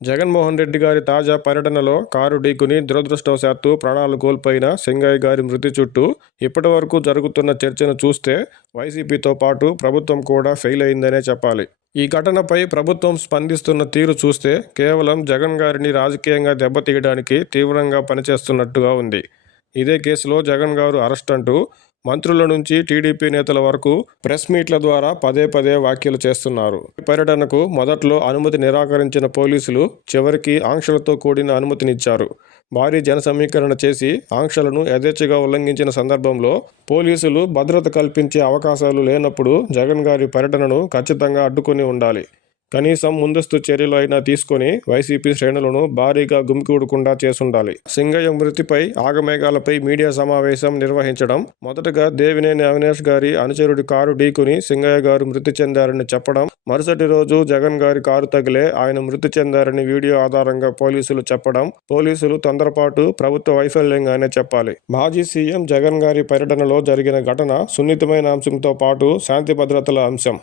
జగన్మోహన్ రెడ్డి గారి తాజా పర్యటనలో కారు ఢీకొని దురదృష్టవశాత్తు ప్రాణాలు కోల్పోయిన సింగయ్య గారి మృతి చుట్టూ ఇప్పటివరకు జరుగుతున్న చర్చను చూస్తే వైసీపీతో పాటు ప్రభుత్వం కూడా ఫెయిల్ అయిందనే చెప్పాలి. ఈ ఘటనపై ప్రభుత్వం స్పందిస్తున్న తీరు చూస్తే కేవలం జగన్ గారిని రాజకీయంగా దెబ్బతీయడానికి తీవ్రంగా పనిచేస్తున్నట్టుగా ఉంది. ఇదే కేసులో జగన్ గారు అరెస్ట్ అంటూ మంత్రుల నుంచి టీడీపీ నేతల వరకు ప్రెస్ మీట్ల ద్వారా పదే పదే వ్యాఖ్యలు చేస్తున్నారు. ఈ పర్యటనకు మొదట్లో అనుమతి నిరాకరించిన పోలీసులు చివరికి ఆంక్షలతో కూడిన అనుమతినిచ్చారు. భారీ జన సమీకరణ చేసి ఆంక్షలను యథేచ్ఛగా ఉల్లంఘించిన సందర్భంలో పోలీసులు భద్రత కల్పించే అవకాశాలు లేనప్పుడు జగన్ గారి పర్యటనను ఖచ్చితంగా అడ్డుకొని ఉండాలి. కనీసం ముందస్తు చర్యలు అయినా తీసుకొని వైసీపీ శ్రేణులను భారీగా గుమికూడకుండా చేసుండాలి. సింగయ్య మృతిపై ఆగమేఘాలపై మీడియా సమావేశం నిర్వహించడం, మొదటగా దేవినేని అవినాష్ గారి అనుచరుడి కారు ఢీకొని సింగయ్య గారు మృతి చెందారని చెప్పడం, మరుసటి రోజు జగన్ గారి కారు తగిలే ఆయన మృతి చెందారని వీడియో ఆధారంగా పోలీసులు చెప్పడం పోలీసులు తొందరపాటు, ప్రభుత్వ వైఫల్యంగానే చెప్పాలి. మాజీ సీఎం జగన్ గారి పర్యటనలో జరిగిన ఘటన సున్నితమైన అంశంతో పాటు శాంతి భద్రతల అంశం.